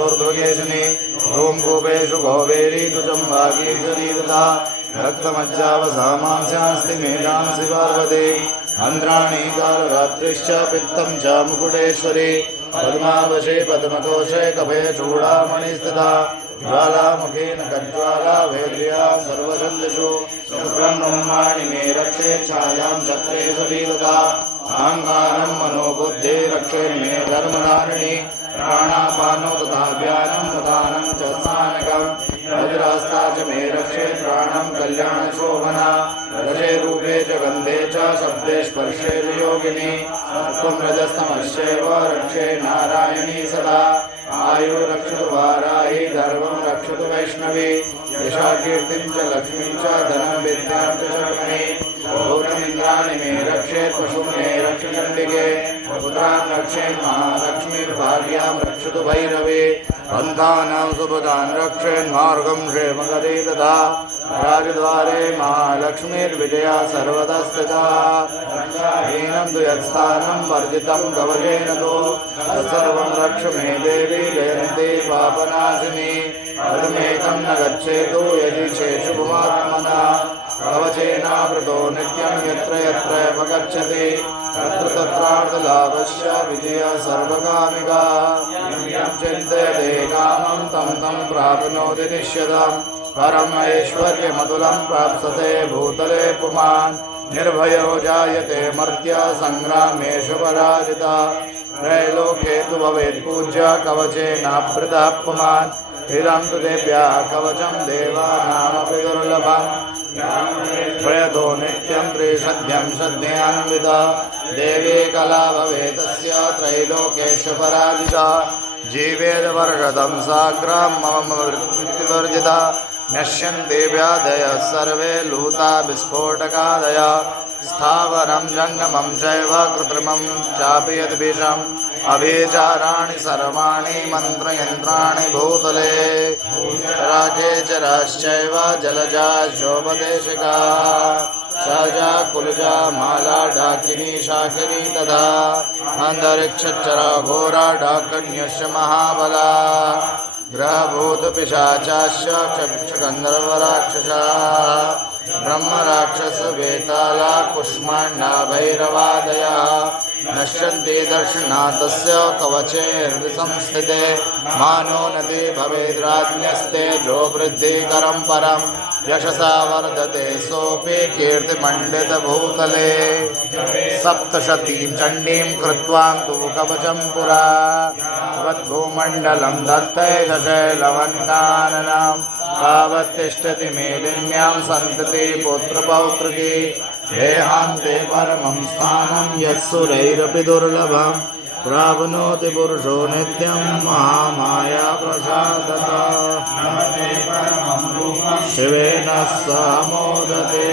ऊर्ध्वकेशिनी ओम गोपेषु गौवेरी तुजं भागीश्वरी तथा रक्तमज्जावसामांस्यास्ति मेधांसि पार्वती आन्द्राणि कालरात्रिश्च पित्तं च मुकुटेश्वरी पद्मावशे पद्मकोशे कफे चूडामणिस्थिता ज्वालामुखेन कज्ज्वाला वेद्या सर्वशल्यषु शुभ्रं ब्रह्माणि मे रक्षे छायां छत्रेषु दीदता अहङ्कारं मनोबुद्धि रक्षे मे धर्मधारिणी प्राणापानो तथा व्यानं उदानं च स्थानकं वज्रास्ता च मे रक्षे प्राणं कल्याणशोभना रजे रूपे च गन्धे च शब्दे स्पर्शे च योगिनी त्वं रजस्तमश्चैव रक्षे नारायणी सदा आयु रक्षतु वाराही धर्मं रक्षतु वैष्णवी यशा कीर्तिं च लक्ष्मीं च धनं विद्यां च शक्तिं भूतमिन्द्राणि मे रक्षेत् पशुं मे रक्ष चण्डिके पुत्रां रक्षेन् महालक्ष्मीर्भार्यां रक्षतु भैरवी अन्तानां सुभदान् रक्षेन् मार्गं क्षेमकरी तथा राजद्वारे महालक्ष्मीर्विजया सर्वदा स्थिता हीनं तु यत्स्थानं वर्जितं कवचेन तु तत्सर्वं रक्ष मे देवी जयन्ती पापनाशिनी पदमेकं न गच्छेतु यदि चेशुभुमात्मना कवचेनावृतो नित्यं यत्र यत्र गच्छति तत्र तत्रार्थलाभस्य विजया सर्वकामिका यं चिन्तयते कामं तं तं प्राप्नोति निश्चितं परम ऐश्वर्यमतुलं प्राप्स्यते भूतले पुमान् निर्भयो जायते मर्त्य संग्रामेषु पराजिता त्रैलोक्ये तु भवेत् पूज्य कवचेनावृतः पुमान् इदं तु देव्याः कवचं देवानामपि दुर्लभम् प्रयतो नित्यं त्रिशद्यं शद्यान्विता देवी कला भवेत् तस्य त्रैलोकेषु पराजिता जीवेद वर्षदं साग्रां मम मृत्युवर्जिता नश्यन्ति व्याधयः सर्वे लूता विस्फोटकादयः स्थावरं जङ्गमं चैव कृत्रिमं चापि यद्विषम् अभिचाराणि सर्वाणि मन्त्रयन्त्राणि भूतले राजेचराश्चैव जलजा शोभदेशिका सहजा कुलजा माला डाकिनी शाकिनी तथा अन्तरिक्षचरा घोरा डाकन्यश्च महाबला ग्रहभूतपिशाचाश्च चक्षुगन्धर्वराक्षसाः ब्रह्मराक्षसवेताला कुष्माण्डा भैरवादयः नश्यन्ति दर्शनात् तस्य कवचे हृदि संस्थिते मानो नदी भवेद्राज्ञस्ते जो वृद्धिकरं परं यशसा वर्धते सोऽपि कीर्तिमण्डितभूतले सप्तशतीं चण्डीं कृत्वा तु कवचं पुरा तवद्भूमण्डलं दत्ते शशैलवन्ताननां तावत्तिष्ठति मेदिन्यां सन्तति पुत्रपौत्रकी देहान्ते परमं स्थानं यत्सुरैरपि दुर्लभं प्राप्नोति पुरुषो नित्यं महामाया प्रसादतः शिवेन सह मोदते।